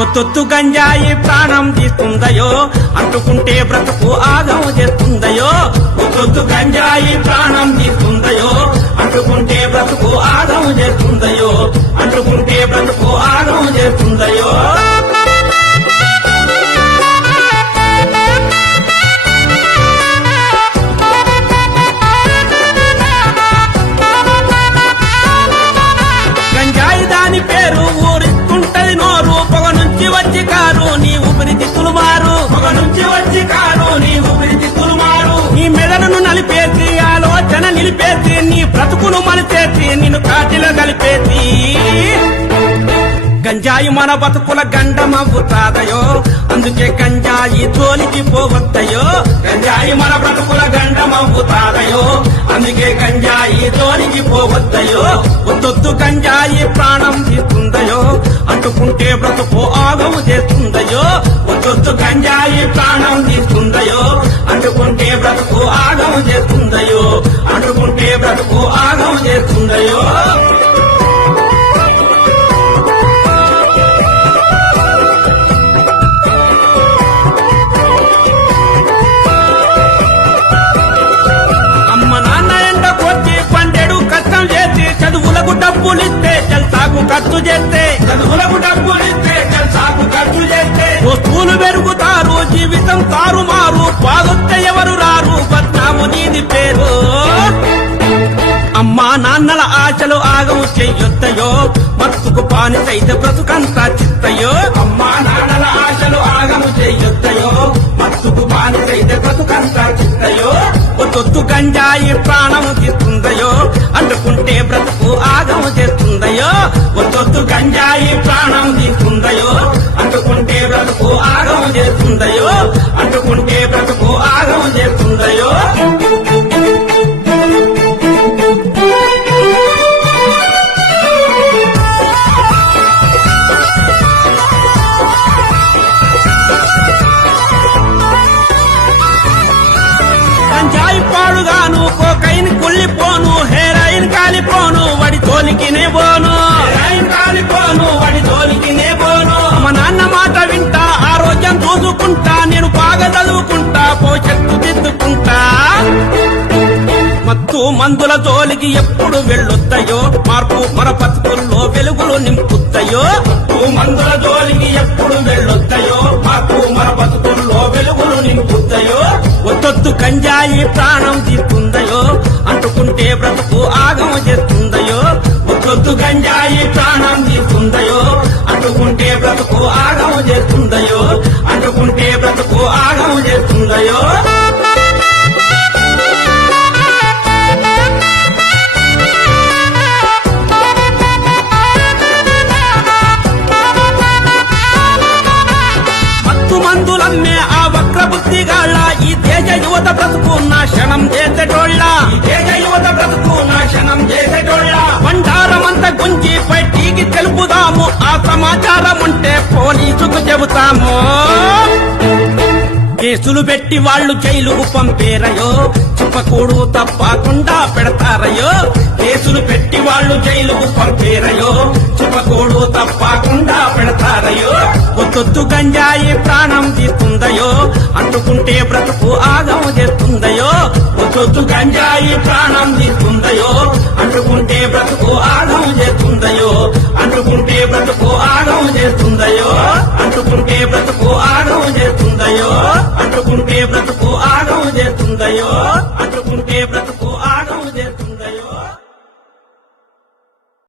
ఒత్తొత్తు గంజాయి ప్రాణం తీస్తుందయో అంటుకుంటే బ్రతుకు ఆగం చేస్తుందయో ఒత్తొత్తు గంజాయి ప్రాణం నీ బ్రతుకును నిన్ను కాటిలో కలిపేసి. గంజాయి మన బతుకుల గండమవుతాదయో అందుకే గంజాయి తోలికి పోవద్దయో గంజాయి మన బ్రతుకుల గండమవుతాదయో అందుకే గంజాయి తోలికి పోవద్దయో ఒత్తొత్తు గంజాయి ప్రాణం తీస్తుందయో అంటుకుంటే బ్రతుకు ఆగము చేస్తుందయో ఒత్తొత్తు గంజాయి ప్రాణం తీస్తుందయో అంటుకుంటే బ్రతుకు ఆగము చేస్తుందయో అంటుకుంటే బ్రతుకు ఆ చేస్తుందయో అమ్మ నాన్న ఎండ పండెడు కష్టం చేసి చదువులకు డబ్బులిస్తే జల్సాకు ఖర్చు చేస్తే. చదువులకు డబ్బులిస్తే జల్సాకు ఖర్చు చేస్తే. వస్తువులు పెరుగుతారు జీవితం తారుమారు బాగొస్తే ఎవరు రారు బద్నాము నీది పేరు. మా నాన్నల ఆశలు ఆగము చెయ్యొద్దయో మత్తుకు పానిసైతే బ్రతుకంతా చిత్తయో. అమ్మా నాన్నల ఆశలు ఆగము చెయ్యొద్దయో మత్తుకు పానిసైతే బ్రతుకంతా చిత్తయో. ఒత్తొత్తు గంజాయి ప్రాణము తీస్తుందయో అంటుకుంటే బ్రతుకు ఆగము చేస్తుందయో. ఒత్తొత్తు గంజాయి ప్రాణం తీస్తుందయో అంటుకుంటే బ్రతుకు ఆగము చేస్తుందయో. గంజాయి పాడుగాను కోకైన్ కుళ్ళిపోను హెరాయిన్ కాలిపోను వాడి తోలికినే పోను. హెరాయిన్ కాలిపోను వాడి తోలికినే పోను. మా నాన్న మాట వింటా ఆరోగ్యం చూసుకుంటా నేను బాగా చదువుకుంటా పోషత్తు దిద్దుకుంటా. మత్తు మందుల జోలికి ఎప్పుడు వెళ్ళొద్దయో మార్పు మన బతుకుల్లో వెలుగులు నింపుతాయో మందుల జోలికి ఎప్పుడు వెళ్ళొద్దయో మార్పు మన బతుకుల్లో వెలుగులు నింపుతాయో ఒత్తొత్తు కంజాయి ప్రాణం చేస్తుందయో అనుకుంటే బ్రతుకు ఆగమ చేస్తుందయో మందులమ్మే ఆ వక్ర బుద్ధిగాళ్ళ ఈ తేజ యువత బ్రతుకు క్షణం చేసేటోళ్ళ. తేజ యువత బ్రతుకు నాశనం చేసేటోళ్ళ బండారమంత ఉంటే చెబుతాము. కేసులు పెట్టి వాళ్ళు జైలుకు పంపేరయో. చుప్పకూడు తప్పకుండా పెడతారయో. కేసులు పెట్టి వాళ్ళు జైలుకు పంపేరయో. చుప్పకూడు తప్పకుండా పెడతారయో. ఒత్తొత్తు గంజాయి ప్రాణం తీస్తుందయో. అంటుకుంటే బ్రతుకు ఆగం చేస్తుందయో. ఒత్తొత్తు గంజాయి ప్రాణం తీస్తుందయో. అంటుకుంటే బ్రతుకు ఆగం చేస్తుందయో. అంటుకుంటే బ్రతుకు చేస్తుందయో